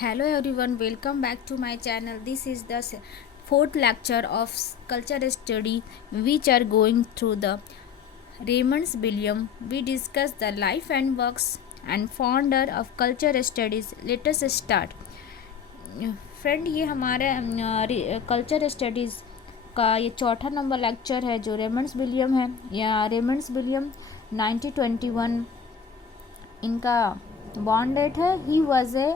Hello everyone, welcome back to my channel. This is the fourth lecture of culture study which are going through the Raymond's William. We discuss the life and works and founder of culture studies. Let us start. Friend ये हमारे culture studies का ये चौथा number lecture है जो Raymond's William है या Raymond's William 1921 इनका बॉर्न डेट है. He was a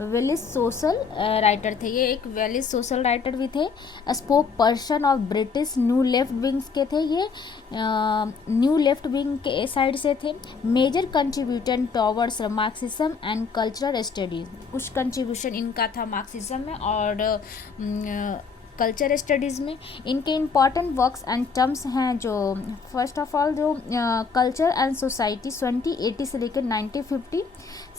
Welsh social writer थे. ये एक वेलिस सोशल राइटर भी थे. Spoke person of British new left wings के थे. ये न्यू लेफ्ट विंग के साइड से थे. Major contribution towards Marxism and cultural studies. कुछ कंट्रीब्यूशन इनका था मार्क्सिज्म में और कल्चर स्टडीज़ में. इनके इम्पॉर्टेंट वर्क्स एंड टर्म्स हैं जो फर्स्ट ऑफ ऑल जो कल्चर एंड सोसाइटी 2080 से लेकर 1950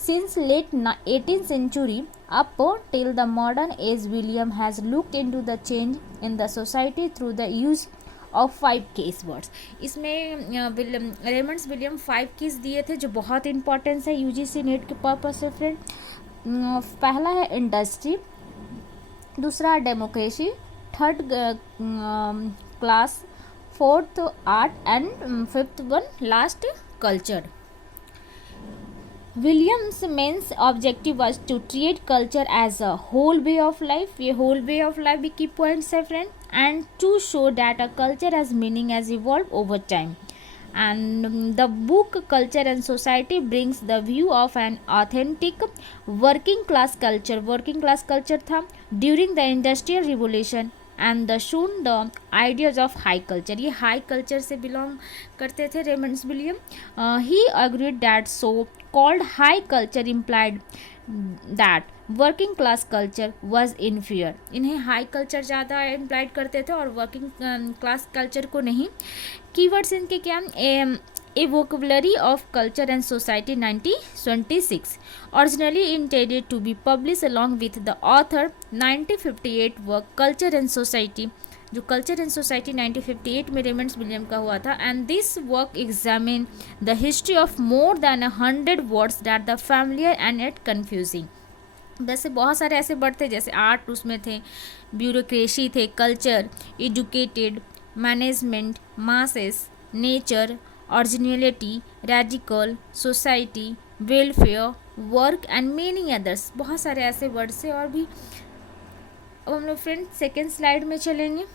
since late 18th century up till the modern age William has looked into the change in the society through the use of 5 case words. इसमें Raymonds William 5 keys दिए थे जो बहुत importance है UGC NET के purpose से. Friend पहला है इंडस्ट्री, दूसरा democracy, third class, fourth art and fifth one last culture. Williams mains objective was to treat culture as a whole way of life. ये होल वे ऑफ लाइफ भी की points है friend. And to show that a culture as meaning as evolve over time. And the book Culture and Society brings the view of an authentic working class culture था during the industrial revolution and the shown the ideas of high culture. ये high culture से belong करते थे Raymonds William. He agreed that so called high culture implied that working class culture was inferior. इन्हें high culture ज़्यादा implied करते थे और working class culture को नहीं. कीवर्ड्स इनके क्या, a vocabulary of culture and society 1926 originally intended to be published along with the author 1958 work culture and society, जो कल्चर एंड सोसाइटी 1958 में रेमंड्स विलियम का हुआ था. And this work examine the history of more than 100 words that the familiar and at confusing. वैसे बहुत सारे ऐसे word थे जैसे आर्ट उसमें थे, ब्यूरोक्रेसी थे, culture, educated, management, masses, nature, originality, radical, society, welfare, work and many others. बहुत सारे ऐसे वर्ड से और भी. अब हम लोग फ्रेंड सेकेंड स्लाइड में चलेंगे.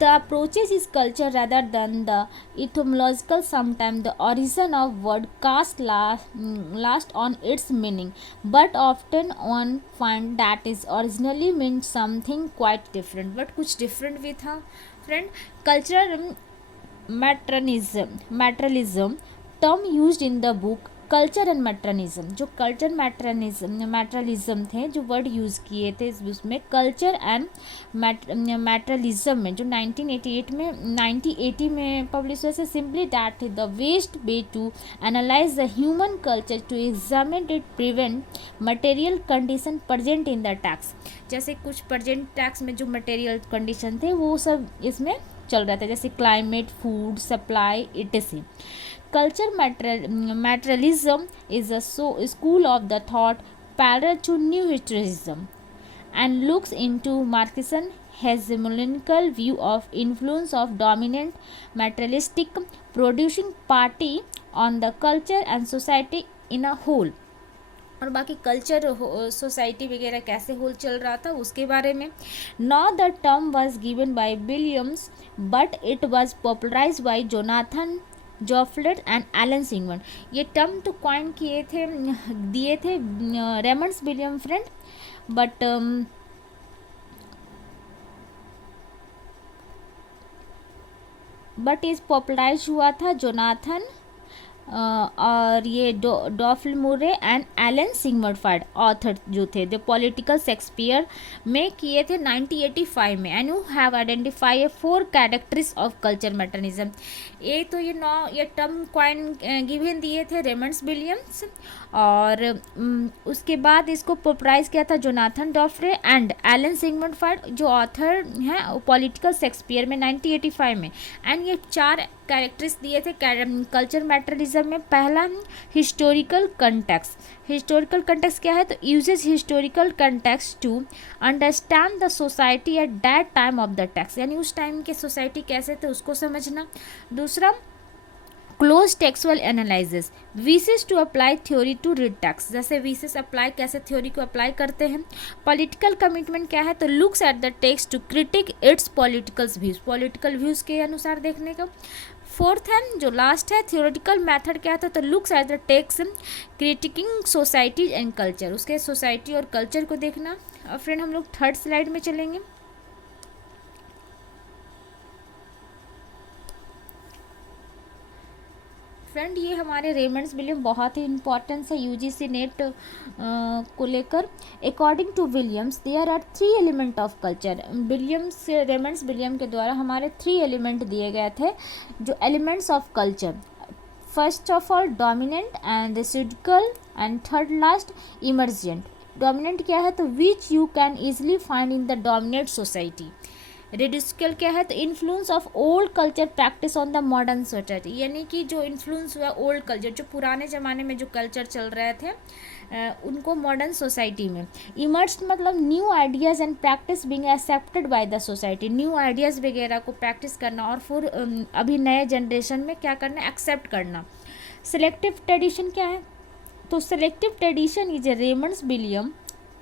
The approaches is culture rather than the etymological. Sometimes the origin of word cast last on its meaning, but often one find that is originally meant something quite different. But कुछ different भी था friend. Cultural materialism term used in the book culture and materialism. जो culture मैट्रलिज्म थे जो word use किए थे उसमें culture and मैट्रलिज्म में जो 1980 में पब्लिश हुए थे. Simply that the best way to analyse the human culture to examine it prevent material condition present in the texts. जैसे कुछ प्रजेंट टैक्स में जो मटेरियल कंडीशन थे वो सब इसमें चल रहा था जैसे climate, food supply etc. Culture materialism is a school of the thought parallel to new historicism and looks into Marxism hegemonical view of influence of dominant materialistic producing party on the culture and society in a whole. और बाकी culture society वगैरह कैसे whole चल रहा था उसके बारे में. Not the term was given by Williams but it was popularized by Jonathan Joflet and Alan Sigmund. ये टर्म तो कॉइन दिए थे रेमंड्स विलियम फ्रेंड, बट इस पॉपुलराइज हुआ था जोनाथन और ये Dollimore and Alan Sigmund Freud author जो थे द पॉलिटिकल शेक्सपियर में किए थे 1985 में. And you have identify 4 characteristics of culture materialism. ये तो ये टर्म क्वाइन गिवन दिए थे रेमंड्स विलियम्स और उसके बाद इसको पॉपुलराइज किया था Jonathan Dollimore and Alan Sigmund Freud जो ऑथर हैं पॉलिटिकल शेक्सपियर में 1985 में. एंड ये 4 कैरेक्टर्स दिए थे कल्चर मैटरनिज्म स्टडीज़म में पहला हिस्टोरिकल कंटेक्स्ट। हिस्टोरिकल कंटेक्स्ट क्या है? तो uses historical context to understand the society at that time of the text, यानी उस टाइम के सोसाइटी कैसे थे उसको समझना। दूसरा क्लोज टेक्सुअल एनालिसिस, विशेष to apply theory to read text, जैसे विशेष अप्लाई कैसे थ्योरी को अप्लाई करते हैं। पॉलिटिकल कमिटमेंट क्या है? तो looks at the text to critique its political views के अनुसार देखने का। फोर्थ है जो लास्ट है थ्योरेटिकल मेथड क्या था? तो looks at the text critiquing society and culture, उसके सोसाइटी और कल्चर को देखना। और फ्रेंड हम लोग थर्ड स्लाइड में चलेंगे। फ्रेंड ये हमारे रेमंड्स विलियम बहुत ही इंपॉर्टेंस है यूजीसी नेट को लेकर। According to Williams there are 3 element of culture. Raymonds William के द्वारा हमारे 3 एलिमेंट दिए गए थे जो elements of culture. First of all dominant and residual and third last emergent. Dominant क्या है? तो which you can easily find in the dominate society. रेडिस्कल क्या है? तो influence of old culture practice on the modern society, यानी कि जो इन्फ्लुएंस हुआ ओल्ड कल्चर, जो पुराने ज़माने में जो कल्चर चल रहे थे उनको मॉडर्न सोसाइटी में। इमर्ज मतलब new ideas and practice being accepted by the society, new ideas वगैरह को प्रैक्टिस करना और फिर अभी नए जनरेशन में क्या करना? एक्सेप्ट करना। सेलेक्टिव ट्रेडिशन क्या है? तो selective tradition is a Raymond's William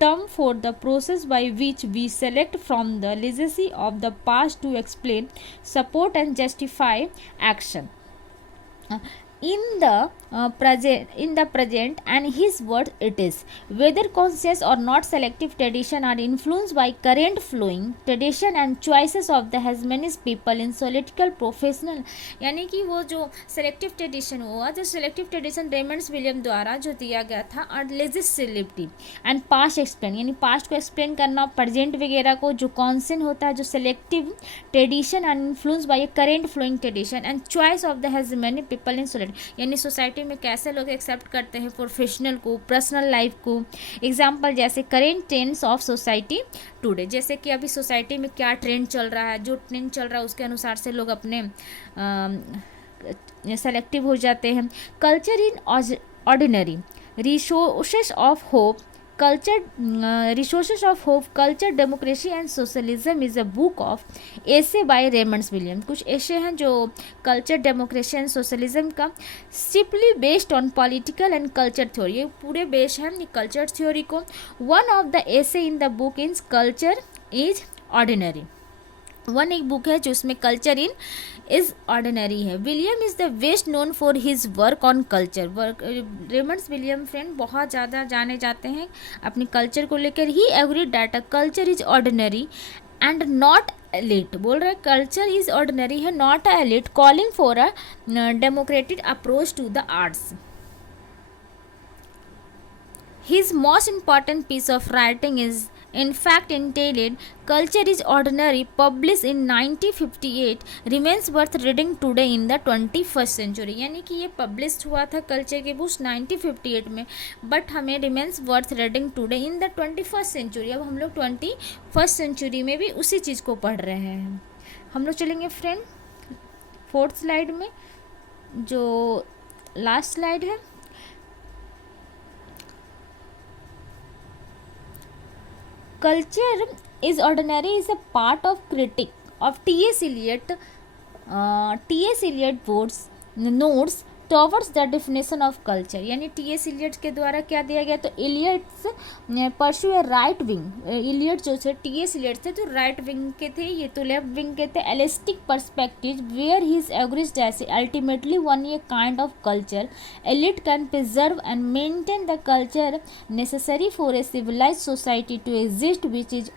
term for the process by which we select from the legacy of the past to explain, support and justify action in the present and his word it is, whether conscious or not. Selective tradition are influenced by current flowing tradition and choices of the hegemonic people in political professional, यानी कि वो जो selective tradition हुआ, जो selective tradition Raymond's William द्वारा जो दिया गया था, और लेजिस्लेटिविटी एंड पास्ट एक्सप्लेन, यानी पास्ट को एक्सप्लेन करना, प्रेजेंट वगैरह को जो कॉन्सेंट होता है, जो selective tradition and influence by current flowing tradition and choice of the hegemony people in society, यानी सोसाइटी में कैसे लोग एक्सेप्ट करते हैं प्रोफेशनल को, पर्सनल लाइफ को। एग्जाम्पल जैसे current trends of society today, जैसे कि अभी सोसाइटी में क्या ट्रेंड चल रहा है, जो ट्रेंड चल रहा है उसके अनुसार से लोग अपने सेलेक्टिव हो जाते हैं। Culture in ordinary resources of hope, culture democracy and socialism is a book of essay by Raymonds William. कुछ ऐसे हैं जो कल्चर डेमोक्रेसी एंड सोशलिज्म का simply based on political and culture theory, ये पूरे बेस है कल्चर थ्योरी को। One of the essay in the book is culture is ordinary, एक बुक है जो उसमें कल्चर इन इज ऑर्डिनरी है। William is the best known for his work on culture. Raymonds William friend बहुत ज़्यादा जाने जाते हैं अपनी कल्चर को लेकर। He agree that a culture is ordinary and not elite, बोल रहे कल्चर इज ऑर्डिनरी है, not a elite, calling for a democratic approach to the arts. His most important piece of writing is in fact entitled Culture is Ordinary, published in 1958, remains worth reading today in the 21st century, यानी कि ये publish हुआ था culture के book 1958 में, but हमें remains worth reading today in the 21st century. अब हम लोग 21st सेंचुरी में भी उसी चीज़ को पढ़ रहे हैं। हम लोग चलेंगे फ्रेंड फोर्थ स्लाइड में, जो लास्ट स्लाइड है। Culture is Ordinary is a part of critic of T.S. Eliot. T.S. Eliot notes towards the definition of culture, यानी T.S. Eliot के द्वारा क्या दिया गया? तो Eliot's pursue a right wing, Eliot जो थे T.S. Eliot थे तो राइट विंग के थे, ये तो लेफ्ट विंग के थे। एलिस्टिक perspective where he agrees that ultimately one a kind of culture elite can preserve and maintain the culture necessary for a civilized society to exist, which is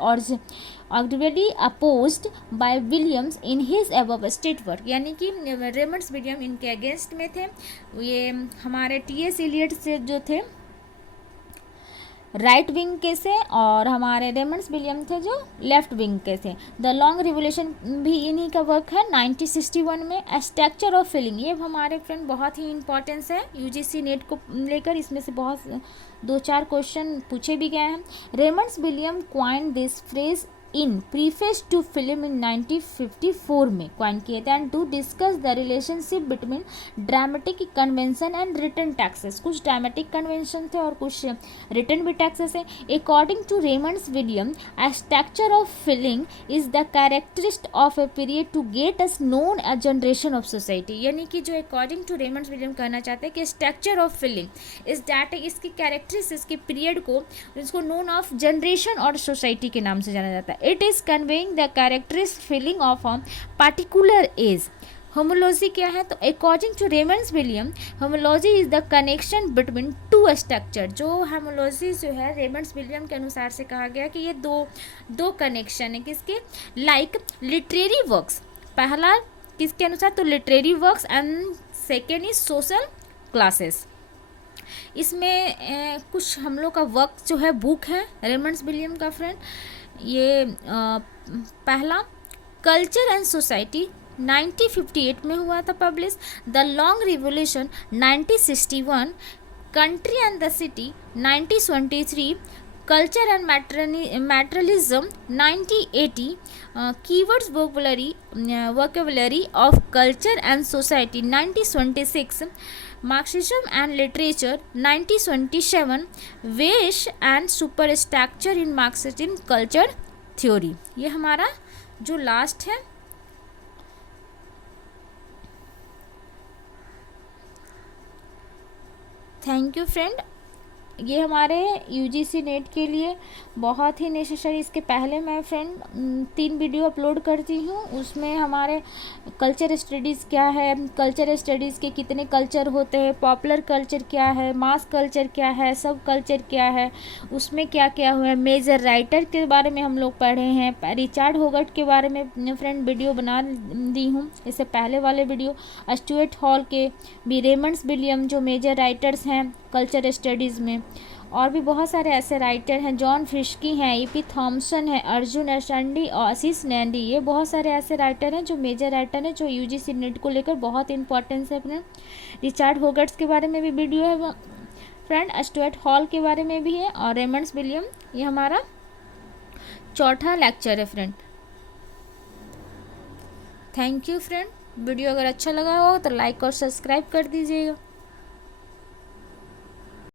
arguably opposed by Williams in his above state work, यानी कि Raymond's William इनके against में थे। ये हमारे T.S. Elliott से जो थे राइट विंग के से, और हमारे रेमंड्स विलियम थे जो लेफ्ट विंग के थे। द लॉन्ग रिवोल्यूशन भी इन्हीं का वर्क है 1961 में। स्ट्रक्चर ऑफ फीलिंग, ये हमारे फ्रेंड बहुत ही इंपॉर्टेंस है यूजीसी नेट को लेकर, इसमें से बहुत 2-4 क्वेश्चन पूछे भी गए हैं। Raymonds William coin this phrase in preface to film in 1954 में कॉइन किए थे, and to discuss the relationship between dramatic convention and written texts. कुछ ड्रामेटिक कन्वेंशन थे और कुछ रिटन भी टैक्सेस है। According to Raymonds William, a structure of filling is the characteristic of a period to get us known a generation of society। यानी कि जो according to Raymonds William कहना चाहते हैं कि स्ट्रक्चर ऑफ फिलिंग इस डाटा इसकी कैरेक्टरिस्टिक्स इसके पीरियड को इसको नोन ऑफ जनरेशन और सोसाइटी के नाम से जाना जाता है। It is conveying the characteristic feeling of a particular age. Homology क्या है? तो according to Raymonds William, homology is the connection between two structure. जो होमोलॉजी जो है रेमंड्स विलियम के अनुसार से कहा गया कि ये दो कनेक्शन है किसके, लाइक लिटरेरी वर्क्स। पहला किसके अनुसार? तो literary works, and second is social classes. इसमें कुछ हम लोग का वर्क जो है बुक है रेमंड्स विलियम का फ्रेंड। ये पहला कल्चर एंड सोसाइटी 1958 में हुआ था publish. The long revolution 1961, country and the city 1923, culture and materialism 1980, keywords vocabulary of culture and society 1926, Marxism and literature 1927, base and super structure in Marxism culture theory. ये हमारा जो last है। Thank you friend. ये हमारे UGC NET के लिए बहुत ही necessary. इसके पहले मैं फ्रेंड 3 वीडियो अपलोड करती हूँ, उसमें हमारे कल्चर स्टडीज़ क्या है, कल्चर स्टडीज़ के कितने कल्चर होते हैं, पॉपुलर कल्चर क्या है, मास कल्चर क्या है, सब कल्चर क्या है, उसमें क्या क्या हुआ है, मेजर राइटर के बारे में हम लोग पढ़े हैं, रिचर्ड होगर्ट के बारे में फ्रेंड वीडियो बना दी हूँ। इससे पहले वाले वीडियो स्टुअर्ट हॉल के भी, रेमंड्स विलियम जो मेजर राइटर्स हैं कल्चर स्टडीज़ में, और भी बहुत सारे ऐसे राइटर हैं, जॉन फ्रिस्की हैं, ईपी थॉमसन है, अर्जुन एशंडी और आशीष नैंडी। ये बहुत सारे ऐसे राइटर हैं जो मेजर राइटर हैं जो यूजीसी नेट को लेकर बहुत इंपॉर्टेंस है अपने। रिचर्ड होगर्ट्स के बारे में भी वीडियो है फ्रेंड, स्टुअर्ट हॉल के बारे में भी है, और रेमंड्स विलियम। ये हमारा चौथा लेक्चर है friend. Thank you friend. Video अगर अच्छा लगा हो तो लाइक और सब्सक्राइब कर दीजिएगा।